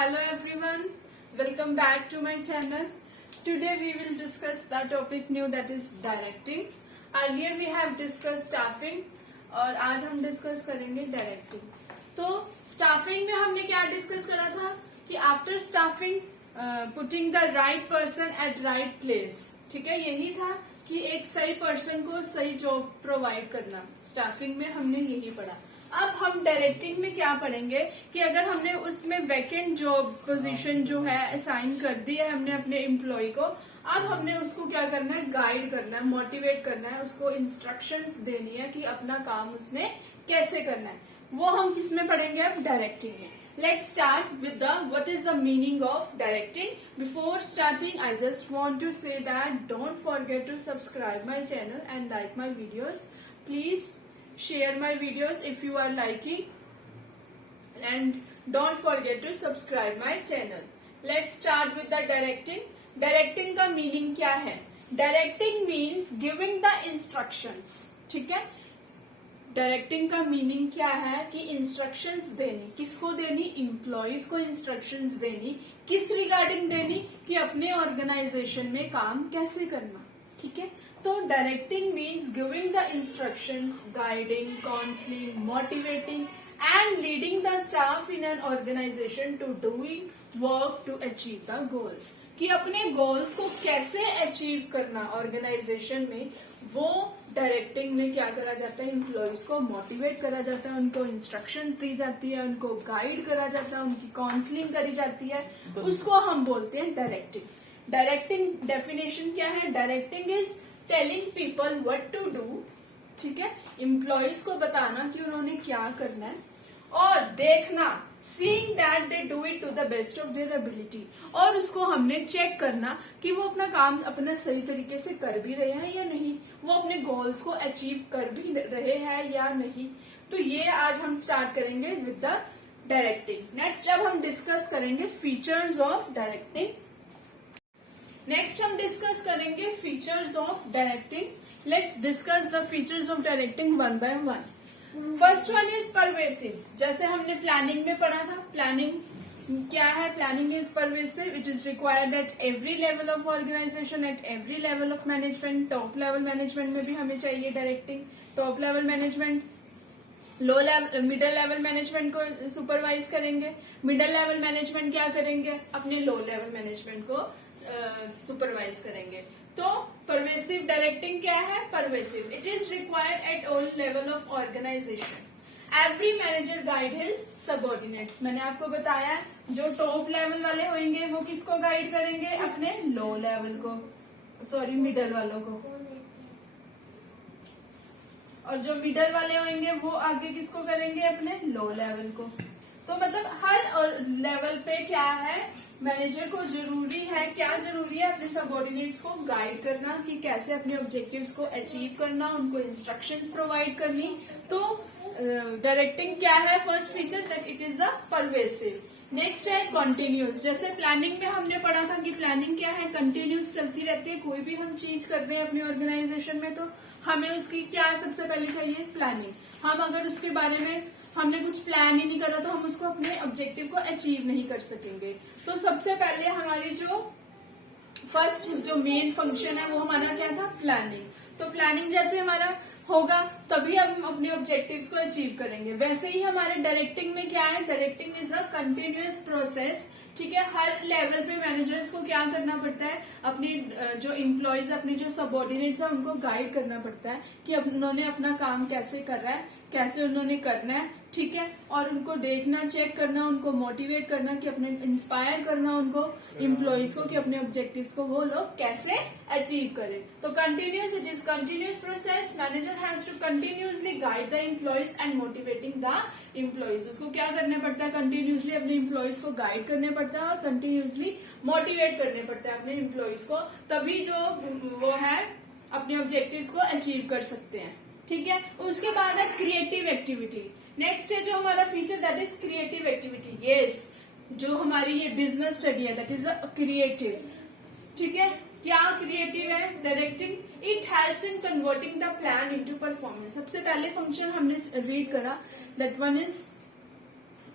Hello everyone, welcome back to my channel. Today we will discuss the topic new, that is directing. Earlier we have discussed staffing और आज हम discuss करेंगे directing. तो staffing में हमने क्या discuss करा था कि after staffing putting the right person at right place. ठीक है, यही था कि एक सही पर्सन को सही जॉब प्रोवाइड करना. स्टाफिंग में हमने यही पढ़ा. अब हम डायरेक्टिंग में क्या पढ़ेंगे कि अगर हमने उसमें वैकेंट जॉब पोजीशन जो है असाइन कर दी है हमने अपने एम्प्लॉय को, अब हमने उसको क्या करना है, गाइड करना है, मोटिवेट करना है, उसको इंस्ट्रक्शंस देनी है कि अपना काम उसने कैसे करना है. वो हम किस में पढ़ेंगे, अब डायरेक्टिंग में. Let's start with what is the meaning of directing. Before starting, I just want to say that don't forget to subscribe my channel and like my videos. Please share my videos if you are liking, and don't forget to subscribe my channel. Let's start with the directing. Directing का meaning क्या है? Directing means giving the instructions. ठीक है, directing का meaning क्या है कि instructions देनी. किसको देनी? एम्प्लॉयज को इंस्ट्रक्शंस देनी. किस रिगार्डिंग देनी? कि अपने ऑर्गेनाइजेशन में काम कैसे करना. ठीक है, तो directing means giving the instructions, guiding, counselling, motivating and leading the staff in an organisation to doing work to achieve the goals. कि अपने गोल्स को कैसे अचीव करना ऑर्गेनाइजेशन में, वो डायरेक्टिंग में क्या करा जाता है, एम्प्लॉयज को मोटिवेट करा जाता है, उनको इंस्ट्रक्शंस दी जाती है, उनको गाइड करा जाता है, उनकी काउंसलिंग करी जाती है, उसको हम बोलते हैं डायरेक्टिंग. डायरेक्टिंग डेफिनेशन क्या है? Directing is telling people what to do. ठीक है, एम्प्लॉयज को बताना कि उन्होंने क्या करना है, और देखना, seeing that they do it to the best of their ability, और उसको हमने चेक करना कि वो अपना काम अपना सही तरीके से कर भी रहे हैं या नहीं, वो अपने गोल्स को अचीव कर भी रहे हैं या नहीं. तो ये आज हम स्टार्ट करेंगे विद द डायरेक्टिंग. नेक्स्ट अब हम डिस्कस करेंगे फीचर्स ऑफ डायरेक्टिंग. नेक्स्ट हम डिस्कस करेंगे features of directing. Let's discuss the features of directing one by one. First one is pervasive. जैसे हमने प्लानिंग में पढ़ा था, प्लानिंग क्या है? Planning is pervasive. It is required at every level of organisation, at every level of management. Top level management में भी हमें चाहिए directing. Top level management low level, middle level management को सुपरवाइज करेंगे. मिडिल लेवल मैनेजमेंट क्या करेंगे? अपने low level management को सुपरवाइज करेंगे. तो परवेसिव डायरेक्टिंग क्या है? Pervasive. It is required at all level of organisation. Every manager guide his subordinates. मैंने आपको बताया जो टॉप लेवल वाले होंगे वो किसको गाइड करेंगे? अपने लो लेवल को, सॉरी मिडल वालों को. और जो मिडल वाले होंगे वो आगे किसको करेंगे? अपने लो लेवल को. तो मतलब हर लेवल पे क्या है, मैनेजर को जरूरी है, क्या जरूरी है, अपने सबऑर्डिनेट्स को गाइड करना कि कैसे अपने ऑब्जेक्टिव्स को अचीव करना, उनको इंस्ट्रक्शंस प्रोवाइड करनी. तो डायरेक्टिंग क्या है? First feature that it is a pervasive. Next है कंटिन्यूस. जैसे प्लानिंग में हमने पढ़ा था कि प्लानिंग क्या है? कंटिन्यूस चलती रहती है. कोई भी हम चीज कर रहे हैं अपनी ऑर्गेनाइजेशन में तो हमें उसकी क्या सबसे पहले चाहिए? प्लानिंग. हम अगर उसके बारे में हमने कुछ प्लान ही नहीं करा तो हम उसको अपने ऑब्जेक्टिव को अचीव नहीं कर सकेंगे. तो सबसे पहले हमारी जो फर्स्ट जो मेन फंक्शन है वो हमारा क्या था? प्लानिंग. तो प्लानिंग जैसे हमारा होगा तभी हम अपने ऑब्जेक्टिव्स को अचीव करेंगे. वैसे ही हमारे डायरेक्टिंग में क्या है? Directing is a continuous process. ठीक है, हर लेवल पे मैनेजर्स को क्या करना पड़ता है? अपनी जो एम्प्लॉयज, अपने जो सबऑर्डिनेट्स है उनको गाइड करना पड़ता है कि उन्होंने अपना काम कैसे कर रहा है, कैसे उन्होंने करना है. ठीक है, और उनको देखना, चेक करना, उनको मोटिवेट करना कि अपने इंस्पायर करना उनको एम्प्लॉयज को कि अपने ऑब्जेक्टिव्स को वो लोग कैसे अचीव करें. तो continuous, it is continuous process. Manager has to continuously guide the employees and motivating the employees. उसको क्या करना पड़ता है? कंटिन्यूसली अपने एम्प्लॉयज को गाइड करने पड़ता है और कंटिन्यूसली मोटिवेट करने पड़ता है अपने एम्प्लॉयज को. तभी जो वो है अपने ऑब्जेक्टिव्स को अचीव कर सकते हैं. ठीक है, उसके बाद है क्रिएटिव एक्टिविटी. नेक्स्ट है जो हमारा feature that is creative activity. Yes, जो हमारी ये बिजनेस स्टडी है दैट इज अ क्रिएटिव. ठीक है, क्या क्रिएटिव है directing? It helps in converting the plan into performance. सबसे पहले फंक्शन हमने रीड करा, दैट वन इज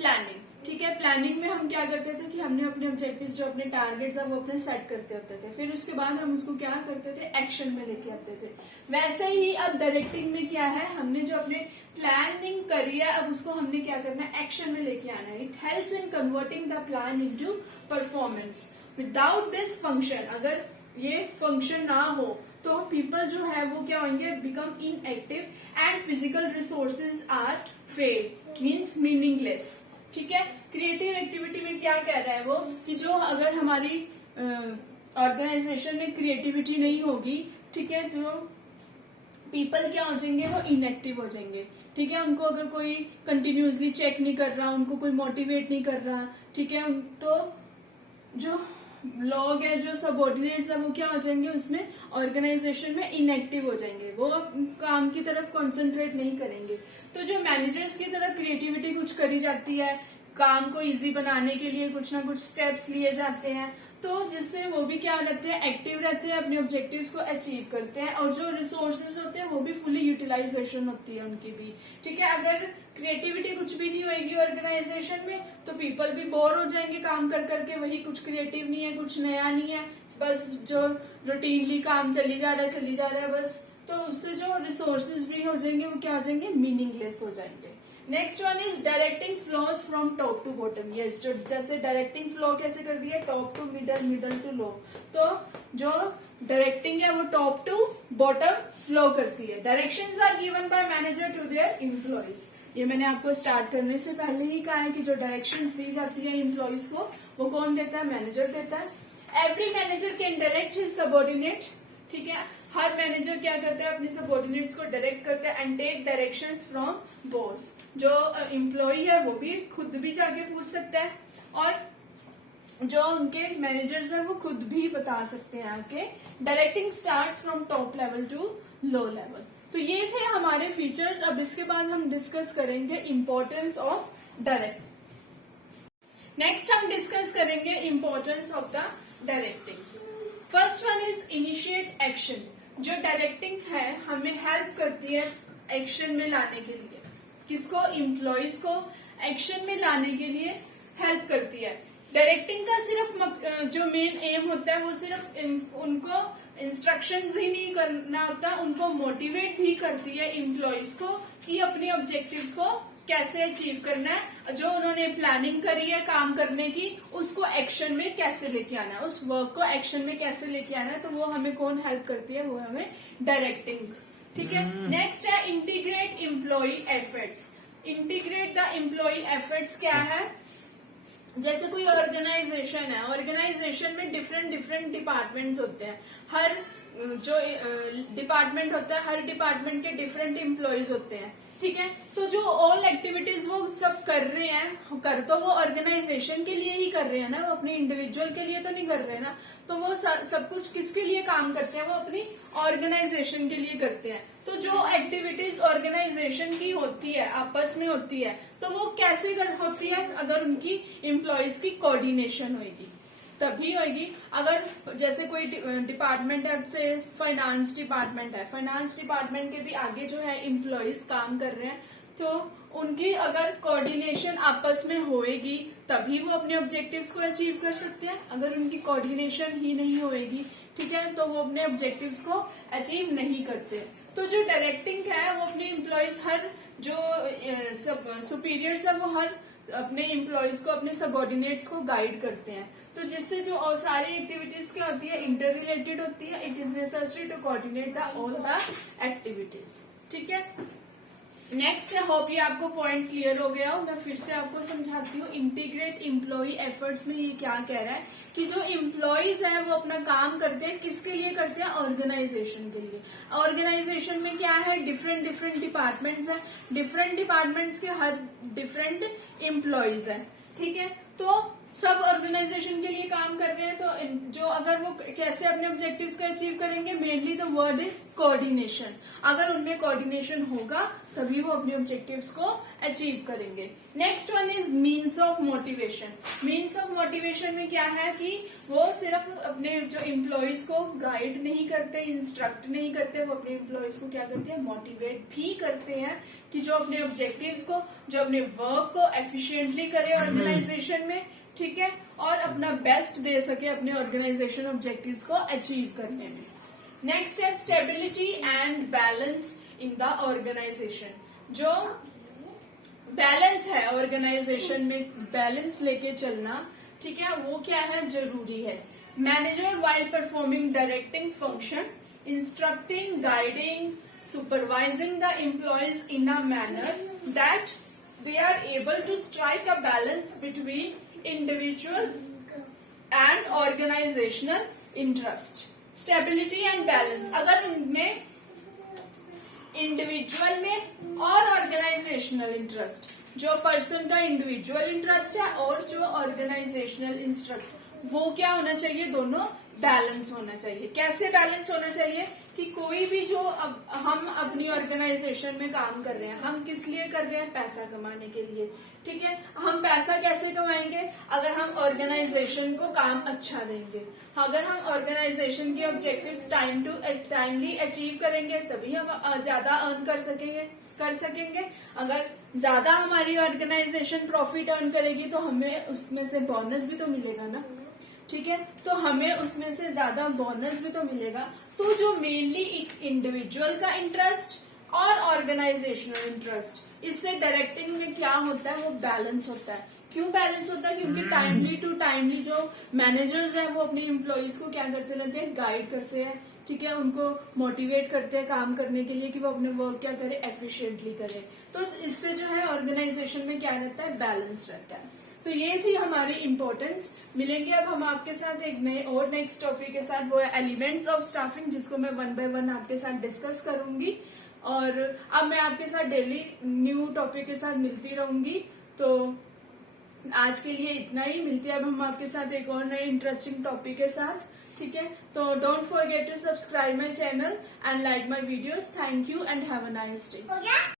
प्लानिंग। ठीक है, प्लानिंग में हम क्या करते थे कि हमने अपने ऑब्जेक्टिव्स जो अपने टारगेट्स है वो अपने सेट करते होते थे, फिर उसके बाद हम उसको क्या करते थे, एक्शन में लेके आते थे। वैसे ही अब डायरेक्टिंग में क्या है, हमने जो अपने प्लानिंग करी है अब उसको हमने क्या करना है, एक्शन में लेके आना है। It helps in converting the plan into performance. Without this function, अगर ये फंक्शन ना हो तो पीपल जो है वो क्या होंगे, become inactive and physical resources are fail, means meaningless. ठीक है, क्रिएटिव एक्टिविटी में क्या कह रहा है वो कि जो अगर हमारी ऑर्गेनाइजेशन में क्रिएटिविटी नहीं होगी, ठीक है, जो पीपल क्या हो जाएंगे, वो इनएक्टिव हो जाएंगे। ठीक है, उनको अगर कोई कंटिन्यूसली चेक नहीं कर रहा, उनको कोई मोटिवेट नहीं कर रहा, ठीक है, तो जो लोग हैं, जो सबऑर्डिनेट्स है, वो क्या हो जाएंगे, उसमें ऑर्गेनाइजेशन में इनएक्टिव हो जाएंगे, वो काम की तरफ कंसंट्रेट नहीं करेंगे। तो जो मैनेजर्स की तरफ क्रिएटिविटी कुछ करी जाती है, काम को इजी बनाने के लिए कुछ ना कुछ स्टेप्स लिए जाते हैं, तो जिससे वो भी क्या रहते हैं, एक्टिव रहते हैं, अपने ऑब्जेक्टिव्स को अचीव करते हैं, और जो रिसोर्सेज होते हैं वो भी फुली यूटिलाइजेशन होती है उनकी भी। ठीक है, अगर क्रिएटिविटी कुछ भी नहीं होगी ऑर्गेनाइजेशन में तो पीपल भी बोर हो जाएंगे काम कर करके, वही कुछ क्रिएटिव नहीं है, कुछ नया नहीं है, बस जो रूटीनली काम चली जा रहा है बस, तो उससे जो रिसोर्सेज भी हो जाएंगे वो क्या हो जाएंगे, मीनिंगलेस हो जाएंगे। Next one is directing flows from top to bottom. Yes, जो जैसे डायरेक्टिंग फ्लो कैसे कर दिया, top to middle, middle to low, तो जो डायरेक्टिंग है वो टॉप टू बॉटम फ्लो करती है। Directions are given by manager to their employees. ये मैंने आपको स्टार्ट करने से पहले ही कहा है कि जो डायरेक्शंस दी जाती है एम्प्लॉइज को वो कौन देता है, मैनेजर देता है। Every manager can direct his subordinate. ठीक है, हर मैनेजर क्या करता है, अपने सबऑर्डिनेट्स को डायरेक्ट करता है and take directions from boss. जो एम्प्लॉय है वो भी खुद भी जाके पूछ सकता है, और जो उनके मैनेजर्स हैं वो खुद भी बता सकते हैं आके। Directing starts from top level to low level. तो ये थे हमारे फीचर्स। अब इसके बाद हम डिस्कस करेंगे इम्पोर्टेंस ऑफ डायरेक्ट। नेक्स्ट हम डिस्कस करेंगे importance of the directing. First one is initiate action. जो डायरेक्टिंग है हमें हेल्प करती है एक्शन में लाने के लिए, किसको, एम्प्लॉइज को एक्शन में लाने के लिए हेल्प करती है। डायरेक्टिंग का सिर्फ जो मेन एम होता है वो सिर्फ उनको इंस्ट्रक्शंस ही नहीं करना होता, उनको मोटिवेट भी करती है एम्प्लॉइज को कि अपने ऑब्जेक्टिव्स को कैसे अचीव करना है, जो उन्होंने प्लानिंग करी है काम करने की उसको एक्शन में कैसे लेके आना है, उस वर्क को एक्शन में कैसे लेके आना है, तो वो हमें कौन हेल्प करती है, वो हमें डायरेक्टिंग। ठीक है, नेक्स्ट है integrate employee efforts. Integrate the employee efforts क्या है, जैसे कोई ऑर्गेनाइजेशन है, ऑर्गेनाइजेशन में डिफरेंट डिपार्टमेंट्स होते हैं, हर जो डिपार्टमेंट होता है हर डिपार्टमेंट के डिफरेंट एम्प्लॉयज होते हैं। ठीक है, तो जो ऑल एक्टिविटीज वो सब कर रहे हैं, कर तो वो ऑर्गेनाइजेशन के लिए ही कर रहे हैं ना, वो अपने इंडिविजुअल के लिए तो नहीं कर रहे हैं ना, तो वो सब कुछ किसके लिए काम करते हैं, वो अपनी ऑर्गेनाइजेशन के लिए करते हैं। तो जो एक्टिविटीज ऑर्गेनाइजेशन की होती है, आपस में होती है, तो वो कैसे होती है, अगर उनकी एम्प्लॉयज की कोऑर्डिनेशन होगी तभी होगी। अगर जैसे कोई डिपार्टमेंट है, से फाइनेंस डिपार्टमेंट है, फाइनेंस डिपार्टमेंट के भी आगे जो है एम्प्लॉयज काम कर रहे हैं, तो उनकी अगर कोऑर्डिनेशन आपस में होएगी तभी वो अपने ऑब्जेक्टिव्स को अचीव कर सकते हैं। अगर उनकी कोऑर्डिनेशन ही नहीं होएगी, ठीक है, तो वो अपने ऑब्जेक्टिव्स को अचीव नहीं करते। तो जो डायरेक्टिंग है वो अपने एम्प्लॉयज, हर जो सुपीरियर्स है वो हर अपने एम्प्लॉयज को, अपने सबऑर्डिनेट्स को गाइड करते हैं, तो जिससे जो और सारी एक्टिविटीज क्या होती है, इंटर रिलेटेड होती है। It is necessary to coordinate the all the activities. ठीक है, नेक्स्ट है, होप ये आपको पॉइंट क्लियर हो गया हो। मैं फिर से आपको समझाती हूँ। इंटीग्रेट एम्प्लॉय एफर्ट्स में ये क्या कह रहा है कि जो एम्प्लॉयज है वो अपना काम करते हैं, किसके लिए करते हैं, ऑर्गेनाइजेशन के लिए। ऑर्गेनाइजेशन में क्या है, डिफरेंट डिपार्टमेंट्स हैं, डिफरेंट डिपार्टमेंट्स के हर डिफरेंट एम्प्लॉयज हैं। ठीक है, तो सब ऑर्गेनाइजेशन के लिए काम कर रहे हैं, तो जो अगर वो कैसे अपने ऑब्जेक्टिव्स को अचीव करेंगे, mainly the word is coordination. अगर उनमें कोऑर्डिनेशन होगा तभी वो अपने ऑब्जेक्टिव्स को अचीव करेंगे। Next one is means of motivation. Means of motivation में क्या है कि वो सिर्फ अपने जो एम्प्लॉयज को गाइड नहीं करते, इंस्ट्रक्ट नहीं करते, वो अपने एम्प्लॉयज को क्या करते हैं, मोटिवेट भी करते हैं कि जो अपने ऑब्जेक्टिव्स को, जो अपने वर्क को एफिशिएंटली करे ऑर्गेनाइजेशन में, ठीक है, और अपना बेस्ट दे सके अपने ऑर्गेनाइजेशन ऑब्जेक्टिव्स को अचीव करने में। नेक्स्ट है stability and balance in the organisation. जो बैलेंस है ऑर्गेनाइजेशन में, बैलेंस लेके चलना, ठीक है, वो क्या है, जरूरी है। Manager while performing directing function, instructing, guiding, supervising the employees in a manner that they are able to strike a balance between individual and organizational interest. Stability and balance, अगर उनमें इंडिविजुअल में और ऑर्गेनाइजेशनल इंटरेस्ट, जो person का individual interest है और जो organisational interest, वो क्या होना चाहिए, दोनों बैलेंस होना चाहिए। कैसे बैलेंस होना चाहिए कि कोई भी जो हम अपनी ऑर्गेनाइजेशन में काम कर रहे हैं, हम किस लिए कर रहे हैं, पैसा कमाने के लिए, ठीक है। हम पैसा कैसे कमाएंगे, अगर हम ऑर्गेनाइजेशन को काम अच्छा देंगे, अगर हम ऑर्गेनाइजेशन के ऑब्जेक्टिव्स टाइमली अचीव करेंगे तभी हम ज्यादा अर्न कर सकेंगे। अगर ज्यादा हमारी ऑर्गेनाइजेशन प्रॉफिट अर्न करेगी तो हमें उसमें से बोनस भी तो मिलेगा ना, ठीक है, तो हमें उसमें से ज्यादा बोनस भी तो मिलेगा। तो जो मेनली एक इंडिविजुअल का इंटरेस्ट और ऑर्गेनाइजेशनल इंटरेस्ट, इससे डायरेक्टिंग में क्या होता है, वो बैलेंस होता है। क्यों बैलेंस होता है, क्योंकि टाइमली टू टाइमली जो मैनेजर्स हैं वो अपने एम्प्लॉयज को क्या करते रहते हैं, गाइड करते हैं, ठीक है, उनको मोटिवेट करते हैं काम करने के लिए कि वो अपने वर्क क्या करे, एफिशिएंटली करे। तो इससे जो है ऑर्गेनाइजेशन में क्या रहता है, बैलेंस रहता है। तो ये थी हमारी इम्पोर्टेंस। मिलेंगे अब हम आपके साथ एक नए और नेक्स्ट टॉपिक के साथ, वो है एलिमेंट्स ऑफ स्टाफिंग, जिसको मैं 1 by 1 आपके साथ डिस्कस करूंगी। और अब मैं आपके साथ डेली न्यू टॉपिक के साथ मिलती रहूंगी। तो आज के लिए इतना ही, मिलती है अब हम आपके साथ एक और नए इंटरेस्टिंग टॉपिक के साथ, ठीक है। तो don't forget to subscribe my channel and like my videos. Thank you and have a nice day.